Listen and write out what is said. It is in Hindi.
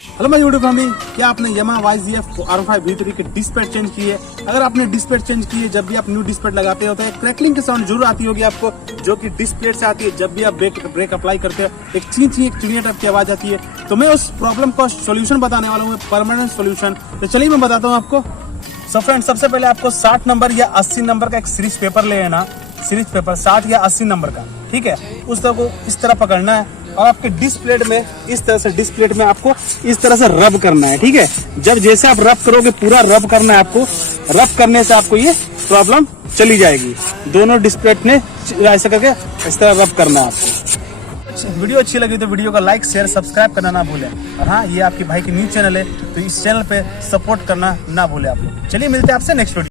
हेलो माय यूट्यूब फैमिली, क्या आपने यामाहा YZF R5 V3 की डिस्प्ले चेंज की है? अगर आपने डिस्प्ले चेंज की है, जब भी आप न्यू डिस्प्ले लगाते हो तो एक क्रैकलिंग की साउंड जरूर आती होगी आपको, जो कि डिस्प्ले से आती है। जब भी आप ब्रेक अप्लाई करते हो एक एक चिड़िया टाइप की आवाज आती है। तो मैं उस प्रॉब्लम का सोल्यूशन बताने वाला हूँ, परमानेंट सोल्यूशन। तो चलिए मैं बताता हूँ आपको। सो फ्रेंड, सबसे पहले आपको 60 नंबर या 80 नंबर का एक सीरीज पेपर ले लेना। सीरीज पेपर 60 या 80 नंबर का, ठीक है। उस तरह को इस तरह पकड़ना है और आपके डिस्प्ले में इस तरह से डिस्प्ले में आपको इस तरह से रब करना है, ठीक है। जब जैसे आप रब करोगे, पूरा रब करना है आपको। रब करने से आपको ये प्रॉब्लम चली जाएगी। दोनों डिस्प्ले में ऐसे करके इस तरह रब करना है आपको। वीडियो अच्छी लगी तो वीडियो का लाइक शेयर सब्सक्राइब करना ना भूलें। और हाँ, ये आपके भाई की न्यू चैनल है, तो इस चैनल पे सपोर्ट करना ना भूलें आप लोग। चलिए मिलते हैं आपसे नेक्स्ट वीडियो।